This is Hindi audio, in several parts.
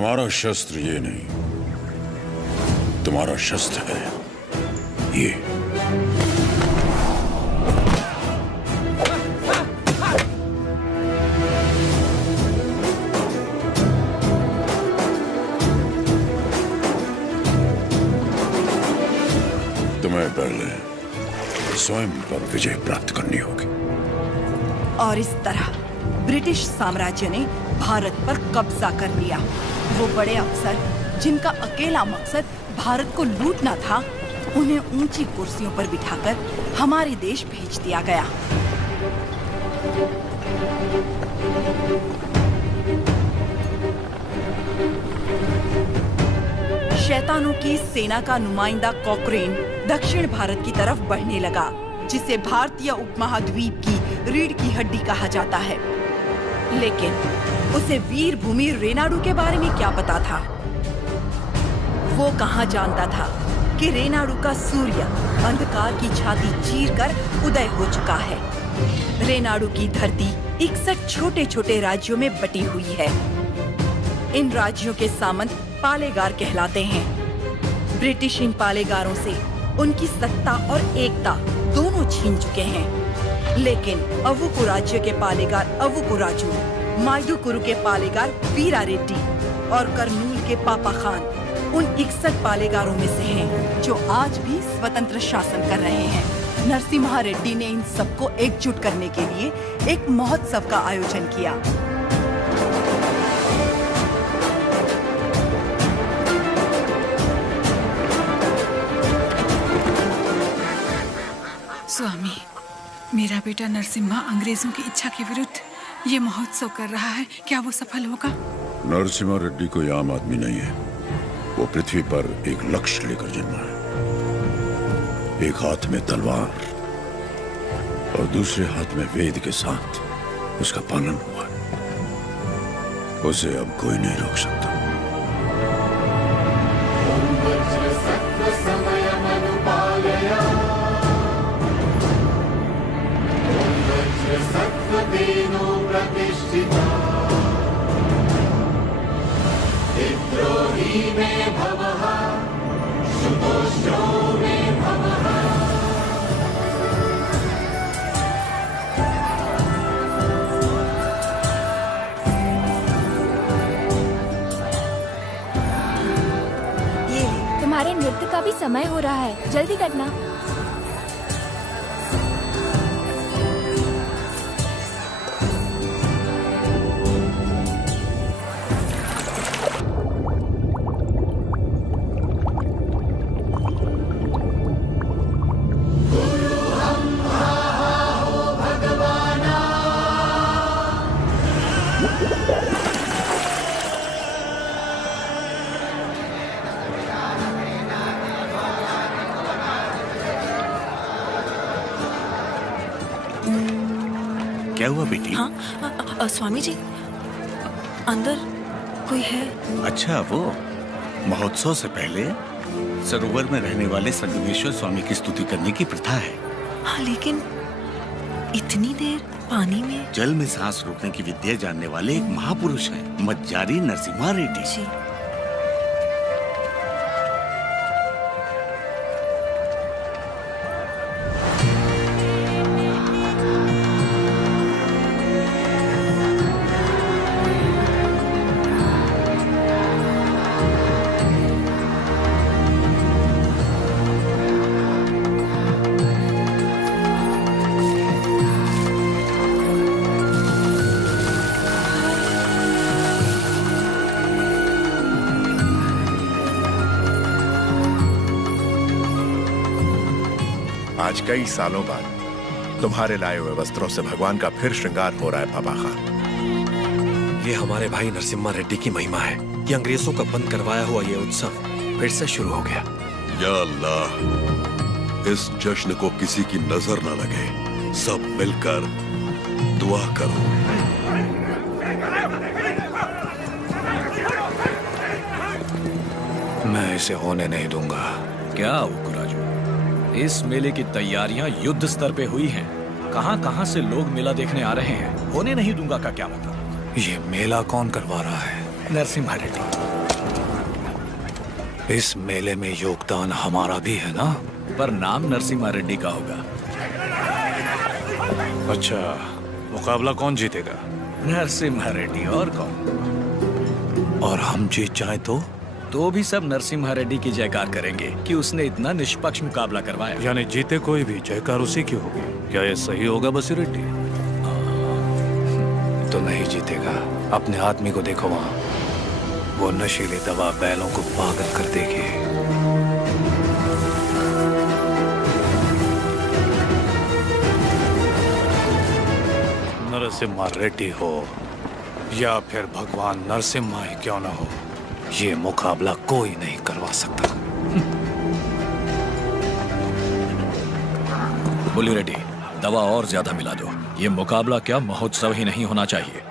तुम्हारा शस्त्र ये नहीं, तुम्हारा शस्त्र है ये। तुम्हें पहले स्वयं पर विजय प्राप्त करनी होगी। और इस तरह ब्रिटिश साम्राज्य ने भारत पर कब्जा कर लिया। वो बड़े अफसर जिनका अकेला मकसद भारत को लूटना था, उन्हें ऊंची कुर्सियों पर बिठाकर हमारे देश भेज दिया गया। शैतानों की सेना का नुमाइंदा कॉकरेन दक्षिण भारत की तरफ बढ़ने लगा, जिसे भारतीय उपमहाद्वीप की रीढ़ की हड्डी कहा जाता है। लेकिन उसे वीर भूमि रेनाडू के बारे में क्या पता था? वो कहाँ जानता था कि रेनाडू का सूर्य अंधकार की छाती चीरकर उदय हो चुका है। रेनाडू की धरती 61 छोटे छोटे राज्यों में बटी हुई है। इन राज्यों के सामंत पालेगार कहलाते हैं। ब्रिटिश इन पालेगारों से उनकी सत्ता और एकता दोनों छीन चुके हैं। लेकिन अवुकु राज्य के पालेगार अवुकु राजू, मायदुकुरु के पालेगार वीरा रेड्डी और कर्नूल के पापा खान उन 61 पालेगारों में से हैं, जो आज भी स्वतंत्र शासन कर रहे हैं। नरसिम्हा रेड्डी ने इन सबको एकजुट करने के लिए एक महोत्सव का आयोजन किया। स्वामी, मेरा बेटा नरसिम्हा अंग्रेजों की इच्छा के विरुद्ध ये महोत्सव कर रहा है। क्या वो सफल होगा? नरसिम्हा रेड्डी कोई आम आदमी नहीं है। वो पृथ्वी पर एक लक्ष्य लेकर जन्मा है। एक हाथ में तलवार और दूसरे हाथ में वेद के साथ उसका पालन हुआ है। उसे अब कोई नहीं रोक सकता। विद्रोही में भवः, शुतोष्णो में भवः। ये तुम्हारे नृत्य का भी समय हो रहा है, जल्दी करना। क्या हुआ बेटी? हाँ, स्वामी जी, अंदर कोई है? अच्छा, वो महोत्सव से पहले सरोवर में रहने वाले संगमेश्वर स्वामी की स्तुति करने की प्रथा है। हाँ, लेकिन इतनी देर पानी में? जल में सांस रोकने की विद्या जानने वाले एक महापुरुष हैं, मज्जारी नरसिम्हा रेड्डी जी। आज कई सालों बाद तुम्हारे लाए हुए वस्त्रों से भगवान का फिर श्रृंगार हो रहा है पापा खान। ये हमारे भाई नरसिम्हा रेड्डी की महिमा है कि अंग्रेजों का बंद करवाया हुआ ये उत्सव फिर से शुरू हो गया। या अल्लाह, इस जश्न को किसी की नजर न लगे। सब मिलकर दुआ करो। मैं इसे होने नहीं दूंगा। क्या राजू, इस मेले की तैयारियां युद्ध स्तर पे हुई हैं। कहां-कहां से लोग मेला देखने आ रहे हैं। होने नहीं दूंगा का क्या मतलब? ये मेला कौन करवा रहा है? नरसिम्हा रेड्डी, इस मेले में योगदान हमारा भी है ना? पर नाम नरसिम्हा रेड्डी का होगा। अच्छा, मुकाबला कौन जीतेगा? नरसिम्हा रेड्डी, और कौन? और हम जीत जाए तो भी सब नरसिम्हा रेड्डी की जयकार करेंगे कि उसने इतना निष्पक्ष मुकाबला करवाया। यानी जीते कोई भी, जयकार उसी की होगी। क्या ये सही होगा बसीरेड्डी? तो नहीं जीतेगा। अपने आदमी को देखो वहां, वो नशीली दवा बैलों को पागल कर देगी। नरसिम्हा रेड्डी हो या फिर भगवान नरसिम्हा ही क्यों ना हो, ये मुकाबला कोई नहीं करवा सकता। बुली रेड्डी, दवा और ज्यादा मिला दो। ये मुकाबला क्या महोत्सव ही नहीं होना चाहिए।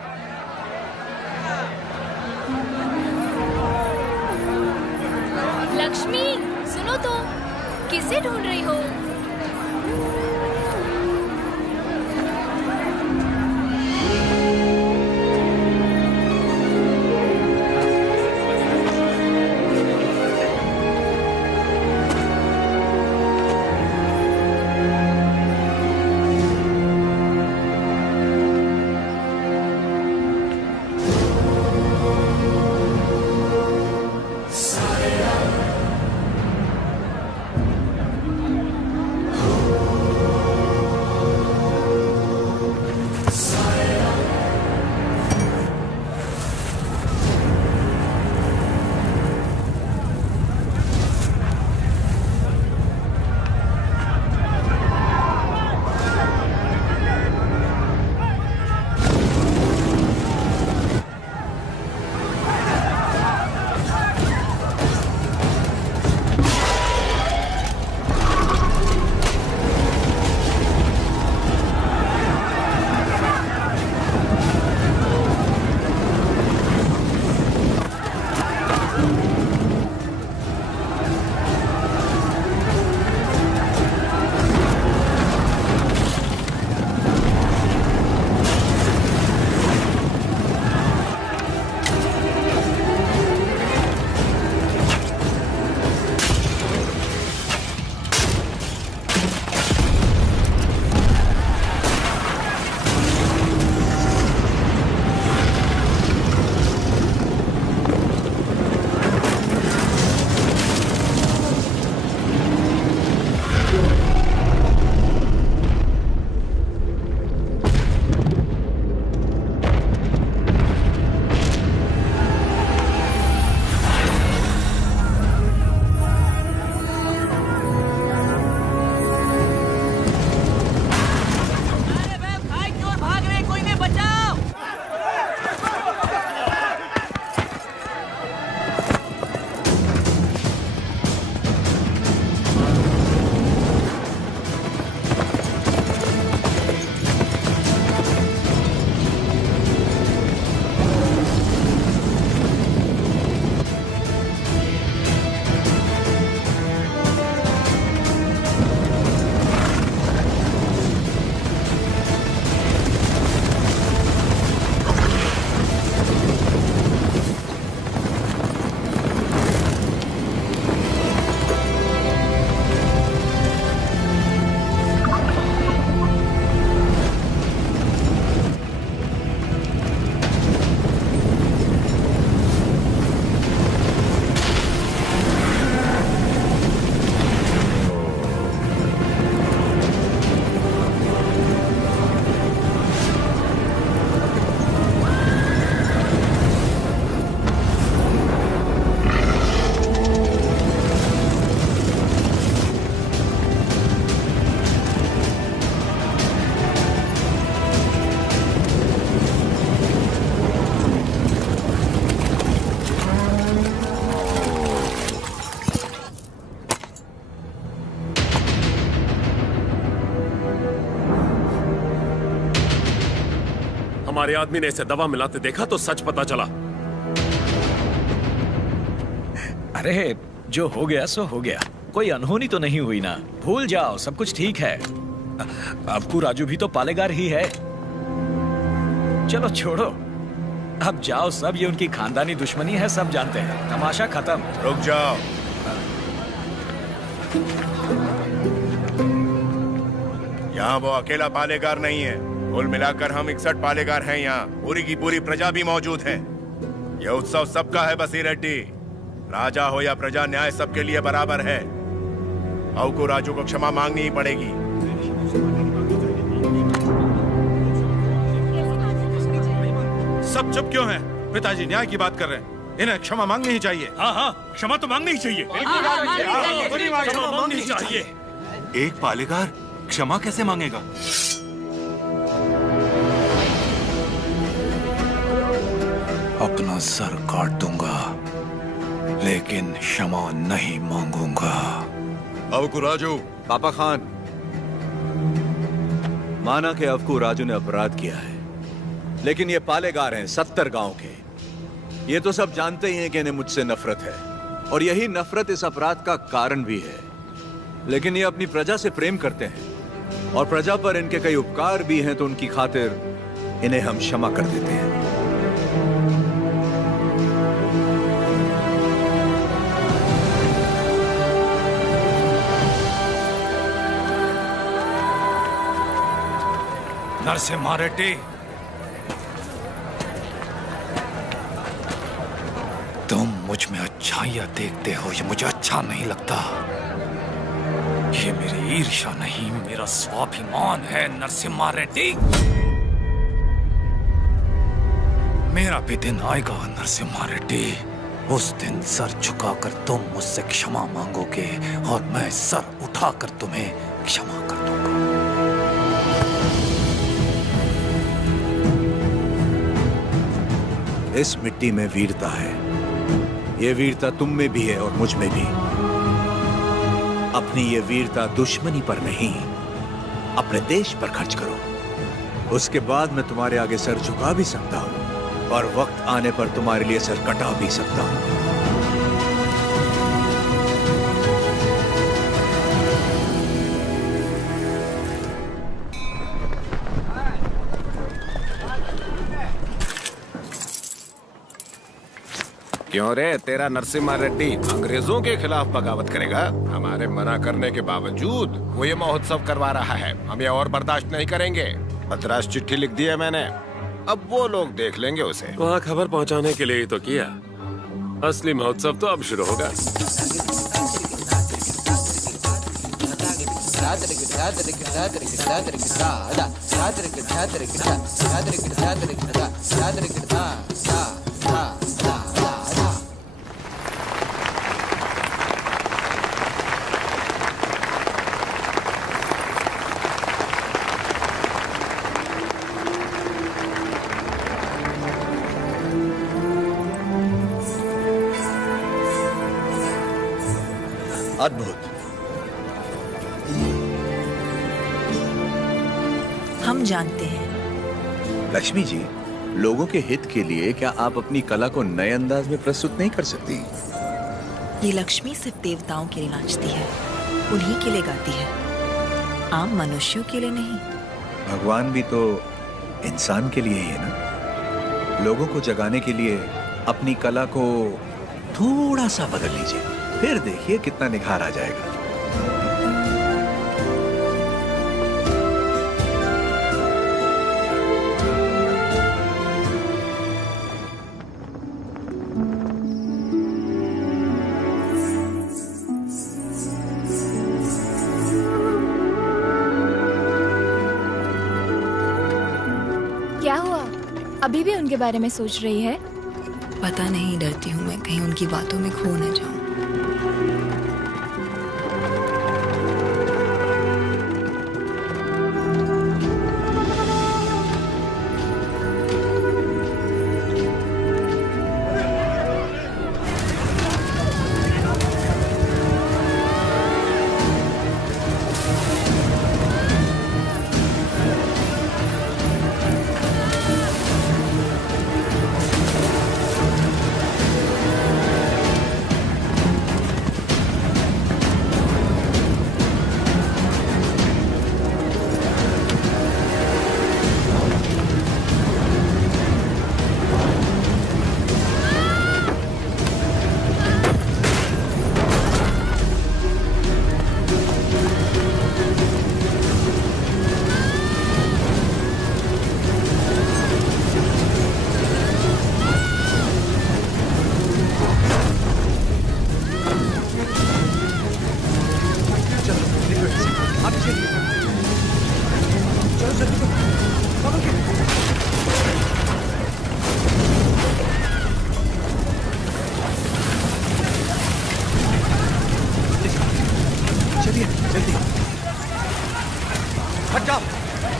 लक्ष्मी, सुनो तो, किसे ढूंढ रही हो? हमारे आदमी ने इसे दवा मिलाते देखा तो सच पता चला। अरे जो हो गया सो हो गया, कोई अनहोनी तो नहीं हुई ना। भूल जाओ, सब कुछ ठीक है। अबकू राजू भी तो पालेगार ही है। चलो छोड़ो, अब जाओ सब, ये उनकी खानदानी दुश्मनी है, सब जानते हैं। तमाशा खत्म। रुक जाओ। यहाँ वो अकेला पालेगार नहीं है, कुल मिलाकर हम 61 पालेगार हैं यहाँ। पूरी की पूरी प्रजा भी मौजूद है। यह उत्सव सबका है बसीर रेड्डी। राजा हो या प्रजा, न्याय सबके लिए बराबर है। औ को राजू को क्षमा मांगनी ही पड़ेगी। सब चुप क्यों हैं? पिताजी न्याय की बात कर रहे हैं, इन्हें क्षमा मांगनी ही चाहिए। हाँ हाँ, क्षमा तो मांगनी ही चाहिए। क्षमा मांगनी ही चाहिए। एक पालेगार क्षमा कैसे मांगेगा? अपना सर काट दूंगा, लेकिन क्षमा नहीं मांगूंगा। अवकू राजू। पापा खान, माना कि अवकू राजू ने अपराध किया है, लेकिन ये पालेगार हैं 70 गांव के। ये तो सब जानते ही हैं कि इन्हें मुझसे नफरत है, और यही नफरत इस अपराध का कारण भी है। लेकिन ये अपनी प्रजा से प्रेम करते हैं, और प्रजा पर इनके कई उपकार भी हैं, तो उनकी खातिर इन्हें हम क्षमा कर देते हैं। नरसिम्हा रेड्डी, तुम मुझ में अच्छाइयां देखते हो, ये मुझे अच्छा नहीं लगता। ये मेरी ईर्ष्या नहीं, मेरा स्वाभिमान है नरसिम्हा रेड्डी। मेरा भी दिन आएगा नरसिम्हा रेड्डी, उस दिन सर झुकाकर तुम मुझसे क्षमा मांगोगे और मैं सर उठाकर तुम्हें क्षमा कर दूंगा। इस मिट्टी में वीरता है, ये वीरता तुम में भी है और मुझ में भी। अपनी ये वीरता दुश्मनी पर नहीं, अपने देश पर खर्च करो। उसके बाद मैं तुम्हारे आगे सर झुका भी सकता हूं, और वक्त आने पर तुम्हारे लिए सर कटा भी सकता हूं। क्यों रे, तेरा नरसिम्हा रेड्डी अंग्रेजों के खिलाफ बगावत करेगा? हमारे मना करने के बावजूद वो ये महोत्सव करवा रहा है। हम ये और बर्दाश्त नहीं करेंगे। मद्रास चिट्ठी लिख दी है मैंने, अब वो लोग देख लेंगे उसे। वहाँ खबर पहुँचाने के लिए ही तो किया। असली महोत्सव तो अब शुरू होगा। अद्भुत। हम जानते हैं। लक्ष्मी जी, लोगों के हित के लिए क्या आप अपनी कला को नए अंदाज में प्रस्तुत नहीं कर सकती? ये लक्ष्मी सिर्फ देवताओं के लिए नाचती है, उन्हीं के लिए गाती है, आम मनुष्यों के लिए नहीं। भगवान भी तो इंसान के लिए ही है ना। लोगों को जगाने के लिए अपनी कला को थोड़ा सा बदल लीजिए, फिर देखिए कितना निखार आ जाएगा। क्या हुआ? अभी भी उनके बारे में सोच रही है? पता नहीं, डरती हूँ मैं कहीं उनकी बातों में खो न जाऊं।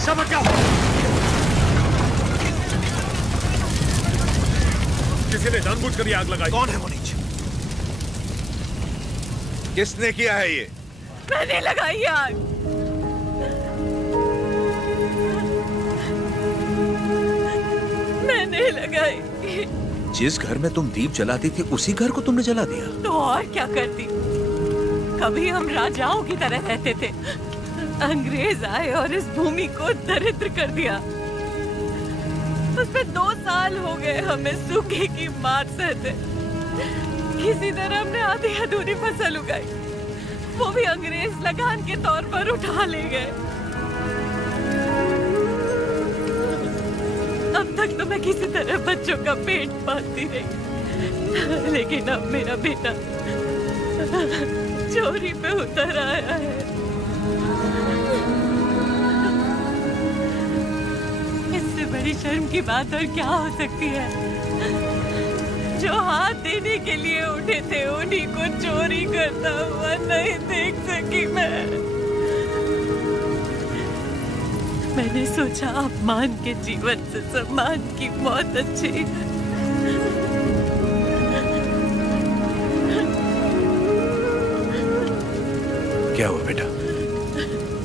समझ जाओ। किसी ने जानबूझकर ये आग लगाई। कौन है वो नीच? किसने किया है ये? मैंने लगाई आग। मैंने लगाई। जिस घर में तुम दीप जलाती थी उसी घर को तुमने जला दिया? तो और क्या करती? कभी हम राजाओं की तरह रहते थे, अंग्रेज आए और इस भूमि को दरिद्र कर दिया। उसमें 2 साल हो गए हमें सूखे की मार सहते। किसी तरह हमने आधी अधूरी फसल उगाई, वो भी अंग्रेज लगान के तौर पर उठा ले गए। अब तक तो मैं किसी तरह बच्चों का पेट पालती रही, लेकिन अब मेरा बेटा चोरी पे उतर आया है। इससे बड़ी शर्म की बात और क्या हो सकती है? जो हाथ देने के लिए उठे थे उन्हीं को चोरी करता हुआ नहीं देख सकी मैं। मैंने सोचा अपमान के जीवन से सम्मान की मौत अच्छी है। क्या हुआ बेटा?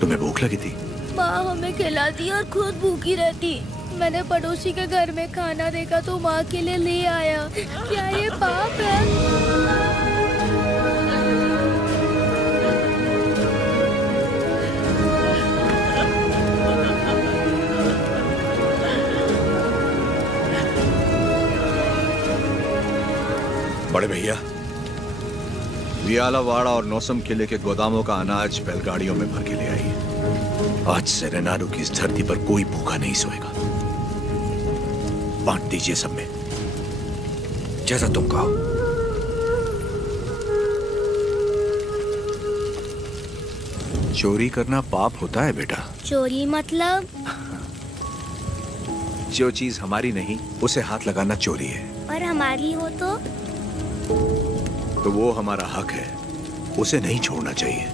तुम्हें भूख लगी थी? माँ हमें खिलाती और खुद भूखी रहती। मैंने पड़ोसी के घर में खाना देखा तो माँ के लिए ले आया। क्या ये पाप है? बड़े भैया, वियालावाड़ा और नौसम किले के गोदामों का अनाज बैलगाड़ियों में भर के ले आई। आज से रेनाडू की इस धरती पर कोई भूखा नहीं सोएगा। बांट दीजिए सब में, जैसा तुम कहो। चोरी करना पाप होता है बेटा। चोरी मतलब? जो चीज हमारी नहीं उसे हाथ लगाना चोरी है। और हमारी हो तो वो हमारा हक है, उसे नहीं छोड़ना चाहिए।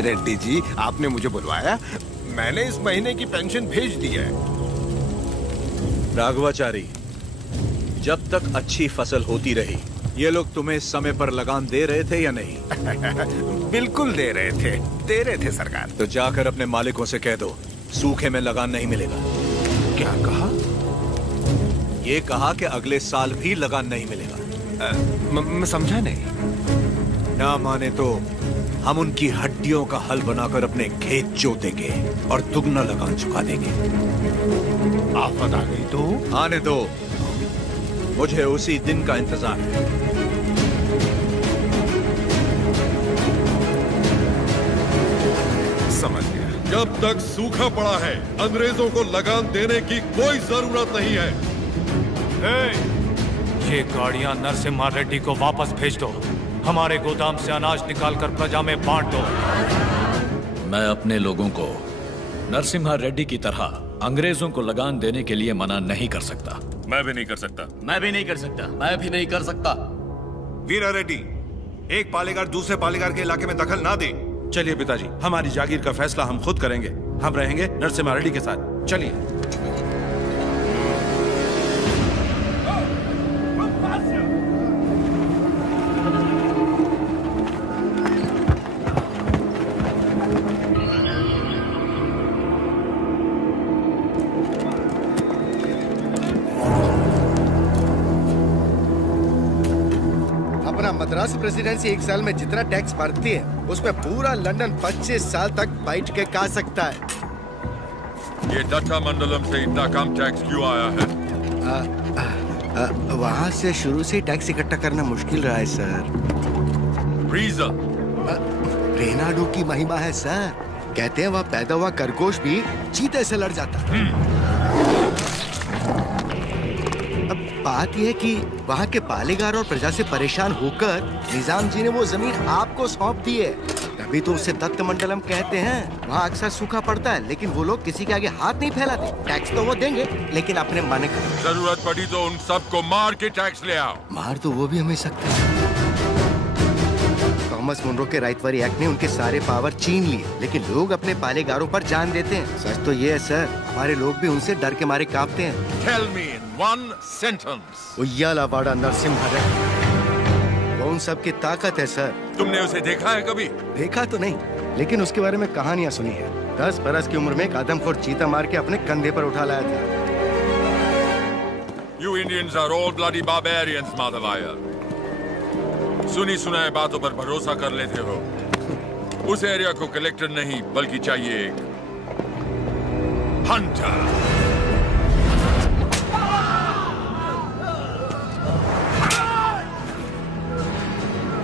रेड्डी जी, आपने मुझे बुलवाया? मैंने इस महीने की पेंशन भेज दी है। राघवाचारी, जब तक अच्छी फसल होती रही, ये लोग तुम्हें समय पर लगान दे रहे थे या नहीं? बिल्कुल दे रहे थे सरकार। तो जाकर अपने मालिकों से कह दो, सूखे में लगान नहीं मिलेगा। क्या कहा? ये कहा कि अगले साल भी लगान नहीं मिलेगा। मैं समझा नहीं। ना माने तो हम उनकी हड्डियों का हल बनाकर अपने खेत जोतेंगे और दुगना लगान चुका देंगे। आफत आ गई तो? आने दो, मुझे उसी दिन का इंतजार है। समझ गया। जब तक सूखा पड़ा है, अंग्रेजों को लगान देने की कोई जरूरत नहीं है। ये गाड़ियां नरसिम्हा रेड्डी को वापस भेज दो। हमारे गोदाम से अनाज निकालकर प्रजा में बांट दो। मैं अपने लोगों को नरसिम्हा रेड्डी की तरह अंग्रेजों को लगान देने के लिए मना नहीं कर सकता। मैं भी नहीं कर सकता। मैं भी नहीं कर सकता। मैं भी नहीं कर सकता। वीरा रेड्डी, एक पालेगार दूसरे पालेगार के इलाके में दखल ना दे। चलिए पिताजी, हमारी जागीर का फैसला हम खुद करेंगे। हम रहेंगे नरसिम्हा रेड्डी के साथ। चलिए। मद्रास प्रेसिडेंसी एक साल में जितना टैक्स भरती है उसमें पूरा लंदन 25 साल तक बैठ के खा सकता है। ये दत्ता मंडलम से इतना कम टैक्स क्यों आया है? वहाँ से शुरू से टैक्स इकट्ठा करना मुश्किल रहा है सर। रीजन? रेनाडू की महिमा है सर। कहते हैं वहाँ पैदा हुआ खरगोश भी चीते से लड़ जाता है। अब बात यह है कि वहाँ के पालेगार और प्रजा से परेशान होकर निजाम जी ने वो जमीन आपको सौंप दी है। तभी तो उसे दत्त मंडलम कहते हैं। वहाँ अक्सर सूखा पड़ता है लेकिन वो लोग किसी के आगे हाथ नहीं फैलाते। टैक्स तो वो देंगे लेकिन अपने मन का। जरूरत पड़ी तो उन सबको मार के टैक्स ले आओ। मार तो वो भी हमें सकते हैं। थॉमस मुनरो के राइटवरी एक्ट ने उनके सारे पावर छीन लिए, लेकिन लोग अपने पालेगारों पर जान देते हैं। सच तो ये है सर, हमारे लोग भी उनसे डर के मारे कांपते हैं। Tell me in one sentence. उయ్యాలవాడ Narasimha Reddy, वो उन सब की ताकत है सर। तुमने उसे देखा है कभी? देखा तो नहीं, लेकिन उसके बारे में कहानियां सुनी है। 10 बरस की उम्र में एक आदमखोर चीता मार के अपने कंधे पर उठा लाया था। You Indians are all bloody barbarians, Madhavaya. सुनी सुनाए बातों पर भरोसा कर लेते हो। उस एरिया को कलेक्टर नहीं बल्कि चाहिए एक हंटर।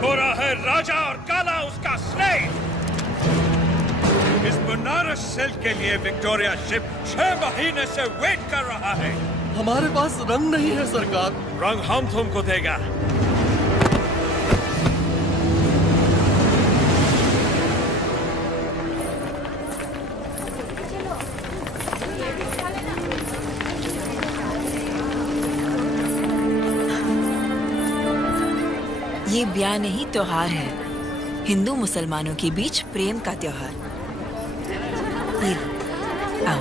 गोरा है राजा और काला उसका स्लेव। इस बनारस सेल के लिए विक्टोरिया शिप 6 महीने से वेट कर रहा है। हमारे पास रंग नहीं है सरकार। रंग हम तुमको देगा। ये ब्याह नहीं त्योहार है, हिंदू मुसलमानों के बीच प्रेम का त्योहार। ये आओ।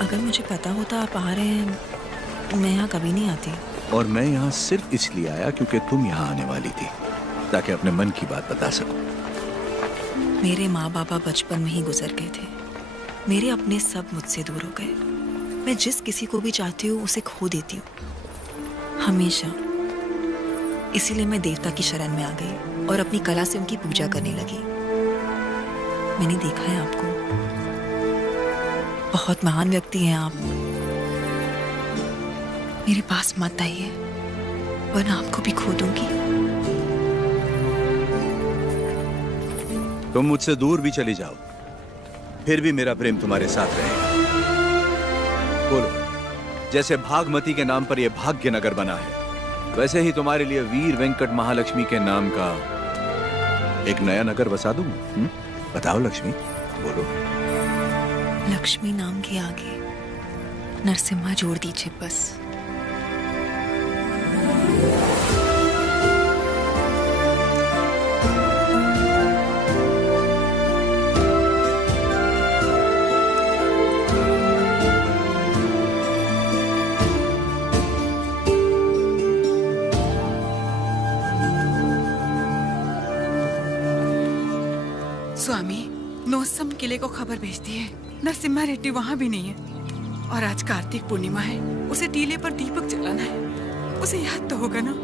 अगर मुझे पता होता आप आ रहे हैं, मैं यहाँ कभी नहीं आती। और मैं यहाँ सिर्फ इसलिए आया क्योंकि तुम यहाँ आने वाली थी, ताकि अपने मन की बात बता सकूं। मेरे माँ बाबा बचपन में ही गुजर गए थे। मेरे अपने सब मुझसे दूर हो गए। मैं जिस किसी को भी चाहती हूँ उसे खो देती हूँ, हमेशा। इसीलिए मैं देवता की शरण में आ गई और अपनी कला से उनकी पूजा करने लगी। मैंने देखा है आपको, बहुत महान व्यक्ति हैं आप। मेरे पास मत आइए, वरना आपको भी खो दूंगी। तुम मुझसे दूर भी चली जाओ, फिर भी मेरा प्रेम तुम्हारे साथ रहेगा। बोलो, जैसे भागमती के नाम पर यह भाग्यनगर बना है, वैसे ही तुम्हारे लिए वीर वेंकट महालक्ष्मी के नाम का एक नया नगर बसा दूं। बताओ लक्ष्मी, बोलो। लक्ष्मी नाम के आगे नरसिम्हा जोड़ दीजिए बस। स्वामी, नोसम किले को खबर भेजती है, नरसिम्हा रेड्डी वहाँ भी नहीं है। और आज कार्तिक पूर्णिमा है, उसे टीले पर दीपक जलाना है। उसे याद तो होगा ना?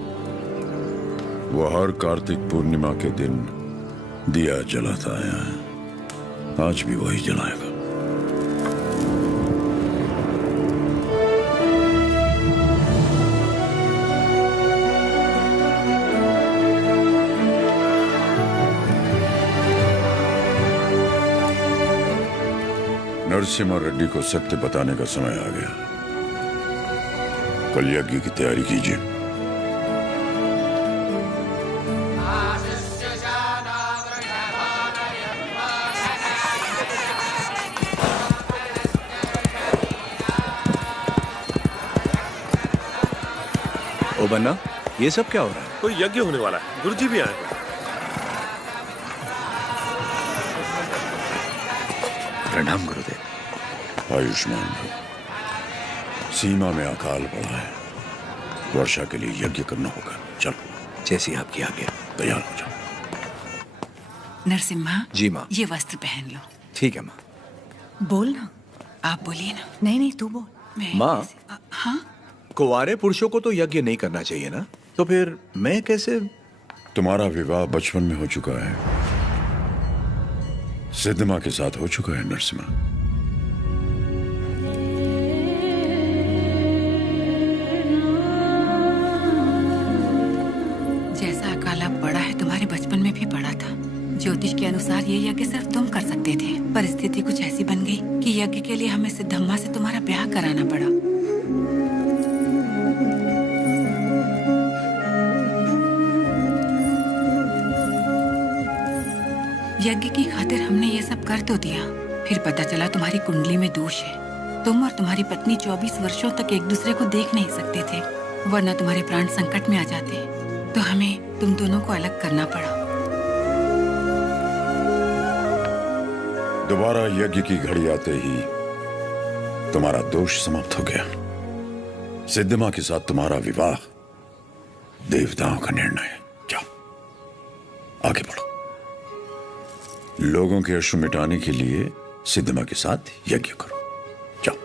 वो हर कार्तिक पूर्णिमा के दिन दिया जलाता आया है, आज भी वही जलाएगा। नरसिम्हा रेड्डी को सत्य बताने का समय आ गया। कल यज्ञ की तैयारी कीजिए। ओ बन्ना, ये सब क्या हो रहा है? कोई यज्ञ होने वाला है, गुरुजी भी आए हैं। प्रणाम गुरुदेव। आयुष्मान भव। सीमा में अकाल पड़ा है, वर्षा के लिए यज्ञ करना होगा। चलो, जैसी आपकी आज्ञा। तैयार हो जाओ। नरसिम्हा जी माँ। ये वस्त्र पहन लो। ठीक है माँ। बोल ना। आप बोलिए ना। नहीं तू बोल। माँ, हाँ? कुंवारे पुरुषों को तो यज्ञ नहीं करना चाहिए ना, तो फिर मैं कैसे? तुम्हारा विवाह बचपन में हो चुका है, सिद्धमा के साथ हो चुका है नरसिम्हा। जैसा अकाला पड़ा है, तुम्हारे बचपन में भी पड़ा था। ज्योतिष के अनुसार ये यज्ञ सिर्फ तुम कर सकते थे। परिस्थिति कुछ ऐसी बन गई कि यज्ञ के लिए हमें सिद्धम्मा से तुम्हारा ब्याह कराना पड़ा। यज्ञ की खातिर हमने ये सब कर तो दिया, फिर पता चला तुम्हारी कुंडली में दोष है। तुम और तुम्हारी पत्नी 24 वर्षों तक एक दूसरे को देख नहीं सकते थे, वरना तुम्हारे प्राण संकट में आ जाते। तो हमें तुम दोनों को अलग करना पड़ा। दोबारा यज्ञ की घड़ी आते ही तुम्हारा दोष समाप्त हो गया। सिद्धिमा के साथ तुम्हारा विवाह देवताओं का निर्णय है। जाओ आगे बढ़ो। लोगों के अश्रु मिटाने के लिए सिद्धिमा के साथ यज्ञ करो। जाओ।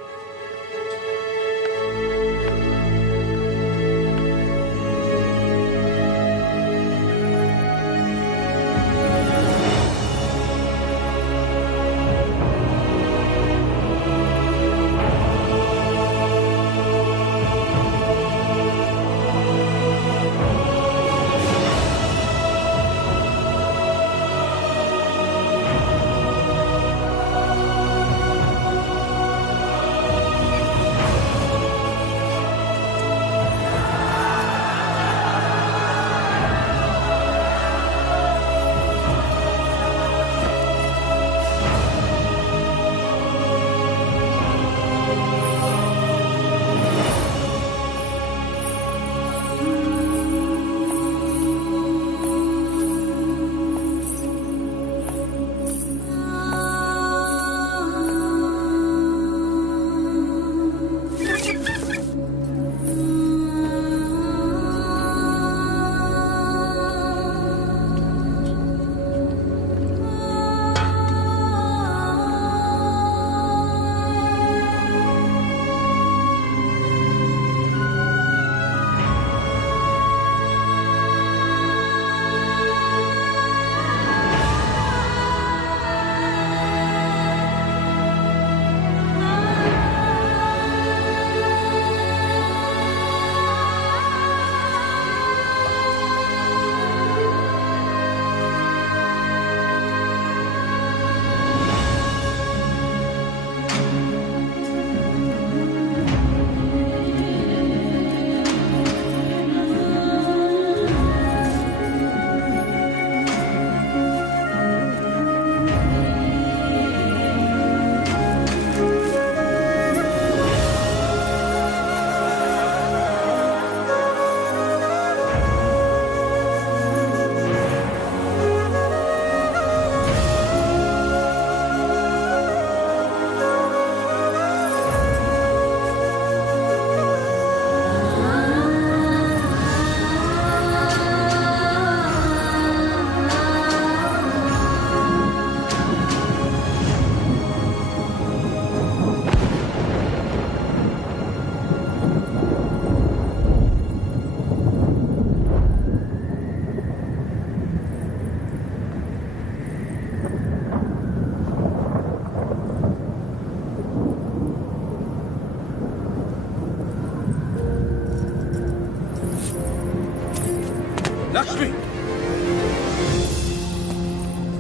लक्ष्मी,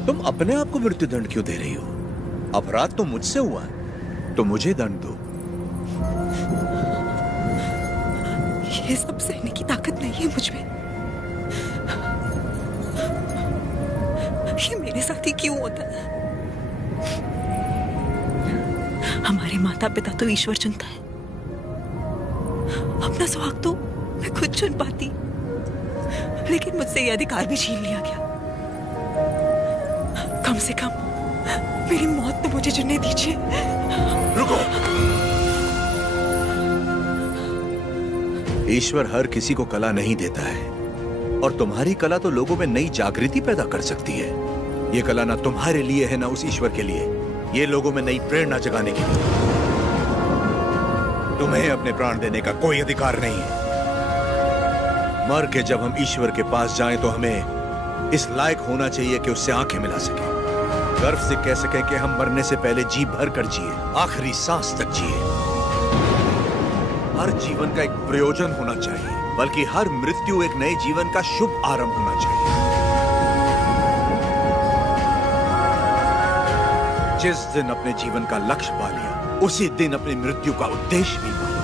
तुम अपने आप को मृत्यु दंड क्यों दे रही हो? अपराध तो मुझसे हुआ है, तो मुझे दंड दो। ये सब सहने की ताकत नहीं है मुझ में। ये मेरे साथ ही क्यों होता है? हमारे माता पिता तो ईश्वर चुनता है, अपना सुहाग तो मैं खुद चुन पाती, लेकिन मुझसे ये अधिकार भी छीन लिया गया। कम से कम मेरी मौत तो मुझे चुनने दीजिए। रुको। ईश्वर हर किसी को कला नहीं देता है, और तुम्हारी कला तो लोगों में नई जागृति पैदा कर सकती है। ये कला ना तुम्हारे लिए है ना उस ईश्वर के लिए, ये लोगों में नई प्रेरणा जगाने के लिए। तुम्हें अपने प्राण देने का कोई अधिकार नहीं है। मर के जब हम ईश्वर के पास जाएं तो हमें इस लायक होना चाहिए कि उससे आंखें मिला सके, गर्व से कह सके कि हम मरने से पहले जी भर कर जिए, आखिरी सांस तक जिए। हर जीवन का एक प्रयोजन होना चाहिए, बल्कि हर मृत्यु एक नए जीवन का शुभ आरंभ होना चाहिए। जिस दिन अपने जीवन का लक्ष्य पा लिया, उसी दिन अपनी मृत्यु का उद्देश्य भी पा लिया।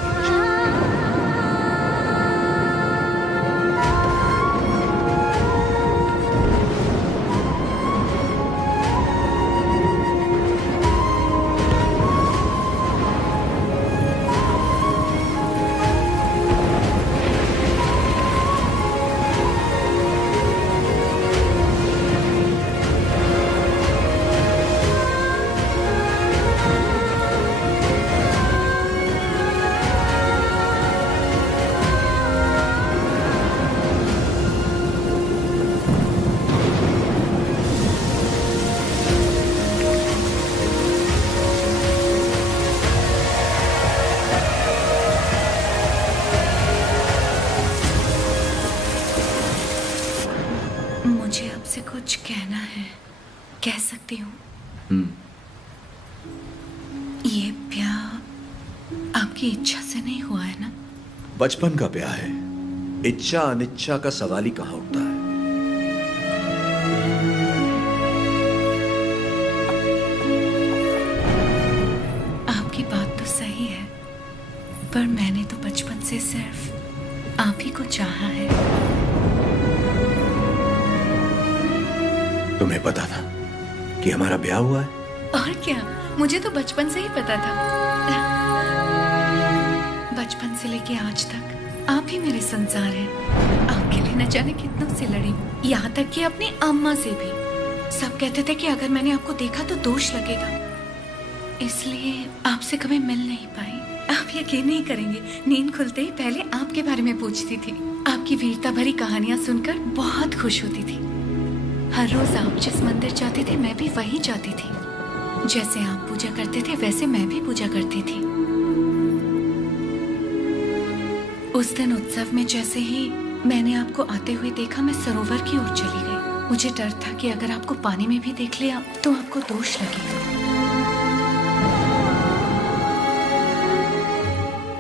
चाहती हूँ। ये ब्याह आपकी इच्छा से नहीं हुआ है ना? बचपन का ब्याह है, इच्छा अनिच्छा का सवाल ही कहाँ उठता है। आपकी बात तो सही है, पर मैंने तो बचपन से सिर्फ आप ही को चाहा है। तुम्हें पता था कि हमारा ब्याह हुआ है? और क्या, मुझे तो बचपन से ही पता था। बचपन से लेके आज तक आप ही मेरे संसार हैं। आपके लिए न जाने कितनों से लड़ी हूँ, यहाँ तक कि अपनी अम्मा से भी। सब कहते थे कि अगर मैंने आपको देखा तो दोष लगेगा, इसलिए आपसे कभी मिल नहीं पाई। आप यकीन नहीं करेंगे, नींद खुलते ही पहले आपके बारे में पूछती थी। आपकी वीरता भरी कहानियां सुनकर बहुत खुश होती थी। हर रोज आप जिस मंदिर जाते थे मैं भी वहीं जाती थी। जैसे आप पूजा करते थे वैसे मैं भी पूजा करती थी। उस दिन उत्सव में जैसे ही मैंने आपको आते हुए देखा, मैं सरोवर की ओर चली गई। मुझे डर था कि अगर आपको पानी में भी देख लिया तो आपको दोष लगेगा।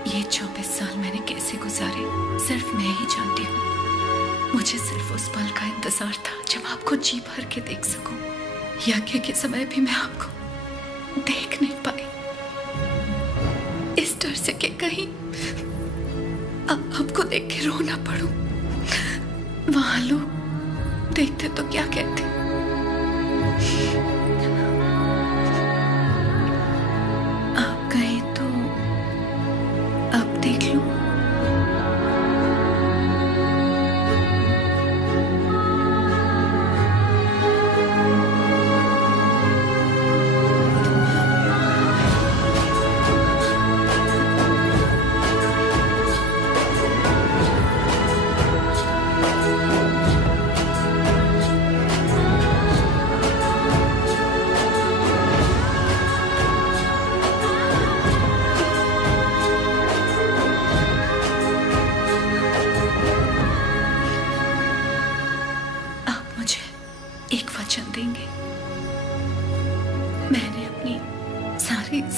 ये 24 साल मैंने कैसे गुजारे सिर्फ मैं ही जानती हूँ। मुझे सिर्फ उस पल का इंतजार था जब आपको जी भर के देख सकूं। यज्ञ के समय भी मैं आपको देख नहीं पाई, इस डर से कि कहीं आपको देख के रो ना पड़ूं। वहां लोग देखते तो क्या कहते। आप कहें तो अब देख लूं।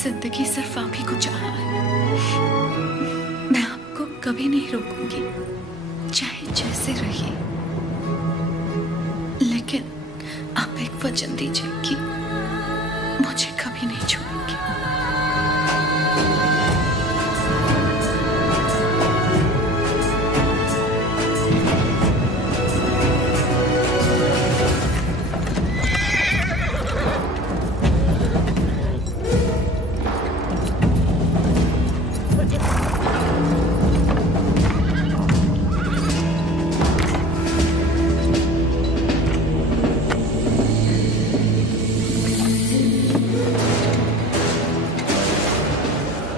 जिंदगी सिर्फ आप ही को चाहा है। मैं आपको कभी नहीं रोकूंगी, चाहे जैसे रहिए, लेकिन आप एक वचन दीजिए कि मुझे कभी नहीं छोड़ेंगे।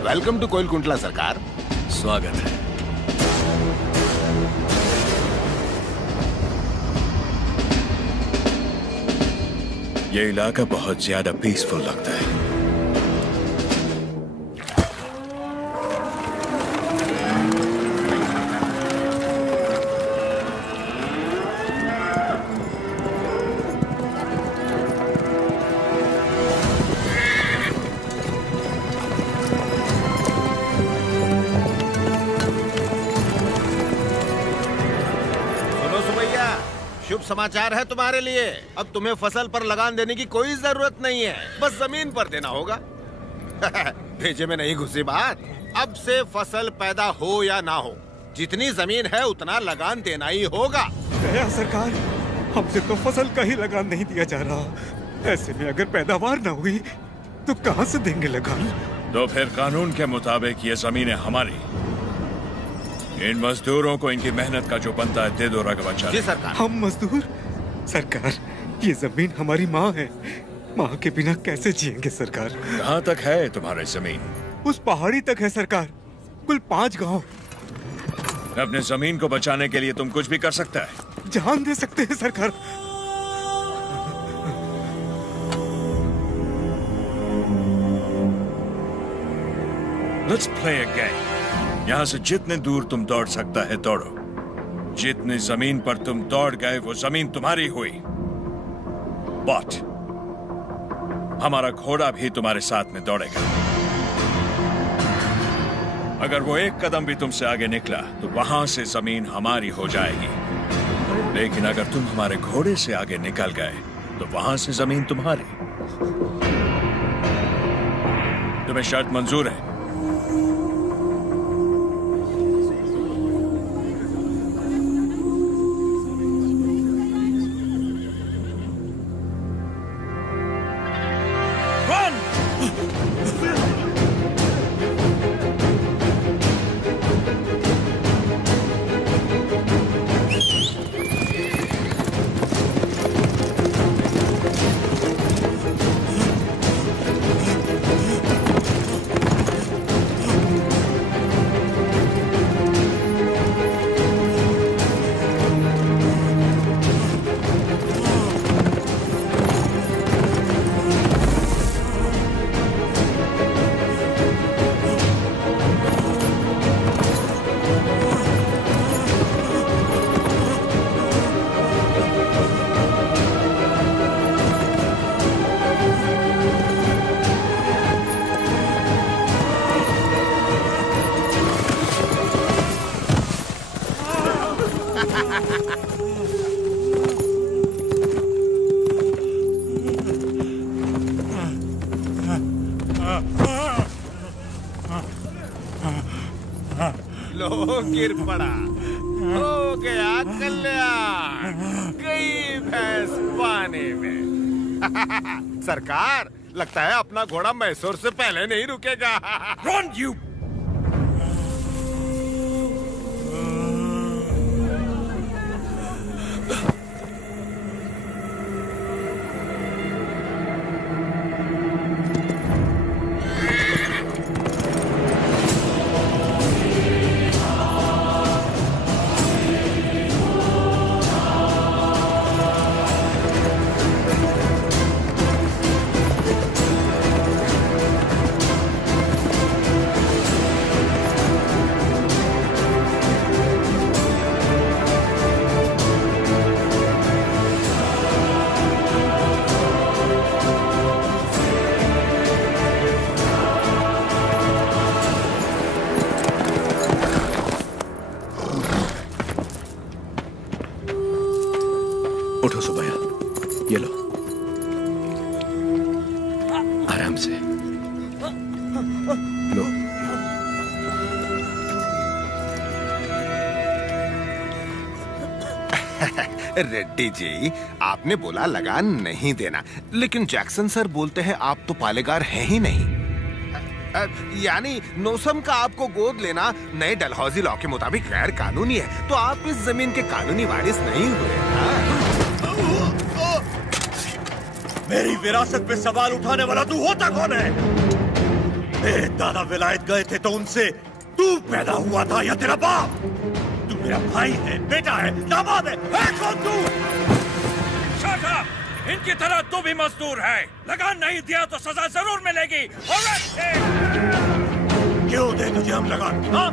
वेलकम टू कोइलकुंटला सरकार। स्वागत है। ये इलाका बहुत ज्यादा पीसफुल लगता है। समाचार है तुम्हारे लिए। अब तुम्हें फसल पर लगान देने की कोई जरूरत नहीं है, बस जमीन पर देना होगा। भेजे में नहीं घुसी बात। अब से फसल पैदा हो या ना हो, जितनी जमीन है उतना लगान देना ही होगा। गया सरकार, हमसे तो फसल का ही लगान नहीं दिया जा रहा। ऐसे में अगर पैदावार ना हुई तो कहां से देंगे लगान? तो फिर कानून के मुताबिक ये जमीन है हमारी। इन मजदूरों को इनकी मेहनत का जो बनता है दे दो रघुवंशा। जी सरकार। हम मजदूर? सरकार, ये जमीन हमारी माँ है। माँ के बिना कैसे जिएंगे सरकार? कहाँ तक है तुम्हारी जमीन? उस पहाड़ी तक है सरकार, कुल 5 गांव। अपने जमीन को बचाने के लिए तुम कुछ भी कर सकता है। जान दे सकते हैं सरकार। Let's play a game. यहाँ से जितने दूर तुम दौड़ सकता है दौड़ो। जितनी जमीन पर तुम दौड़ गए वो जमीन तुम्हारी हुई। But हमारा घोड़ा भी तुम्हारे साथ में दौड़ेगा। अगर वो एक कदम भी तुमसे आगे निकला तो वहां से जमीन हमारी हो जाएगी, लेकिन अगर तुम हमारे घोड़े से आगे निकल गए तो वहां से जमीन तुम्हारी। तुम्हें शर्त मंजूर है? लो गिर पड़ा, हो गया कल्याण, गई भैंस पानी में। सरकार, लगता है अपना घोड़ा मैसूर से पहले नहीं रुकेगा। Run, you! उठो सुबैया, ये लो, आराम से लो। रेड्डी जी, आपने बोला लगान नहीं देना, लेकिन जैक्सन सर बोलते हैं आप तो पालेगार हैं ही नहीं। यानी नोसम का आपको गोद लेना नए डलहौजी लॉ के मुताबिक गैर कानूनी है, तो आप इस जमीन के कानूनी वारिस नहीं हुए। मेरी विरासत पे सवाल उठाने वाला तू होता कौन है? मेरे दादा विलायत गए थे तो उनसे तू पैदा हुआ था या तेरा बाप? तू मेरा भाई है, बेटा है, दामाद है कौन तू? Shut up! इनकी तरह तू भी मजदूर है। लगान नहीं दिया तो सजा जरूर मिलेगी। क्यों दे तुझे हम लगान? हाँ?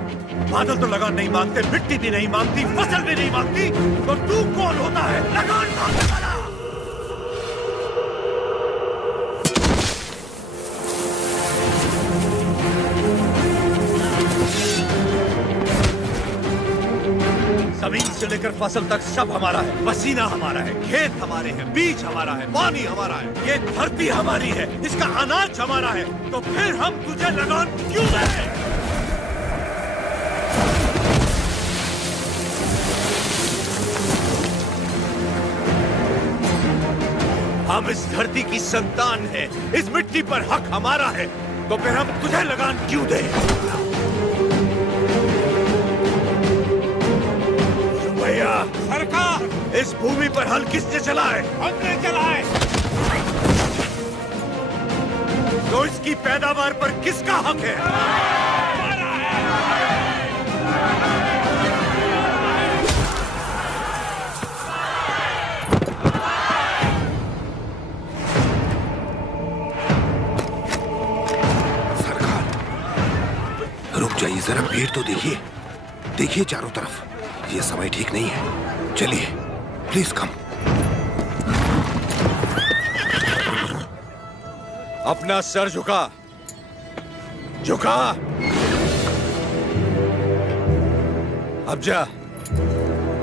बादल तो लगान नहीं मांगते, मिट्टी भी नहीं मांगती, फसल भी नहीं मांगती, तो तू कौन होता है लगान मांगने वाला? जमीन से लेकर फसल तक सब हमारा है, पसीना हमारा है, खेत हमारे हैं, बीज हमारा है, पानी हमारा है, ये धरती हमारी है, इसका अनाज हमारा है, तो फिर हम तुझे लगान क्यों दें? हम इस धरती की संतान है, इस मिट्टी पर हक हमारा है, तो फिर हम तुझे लगान क्यों दें? सरकार, इस भूमि पर हल किसने चलाए? हमने चलाए। तो इसकी पैदावार पर किसका हक है? सरकार, रुक जाइए जरा, भीड़ तो देखिए, देखिए चारों तरफ, ये समय ठीक नहीं है। चलिए, प्लीज कम। अपना सर झुका, झुका। अब जा,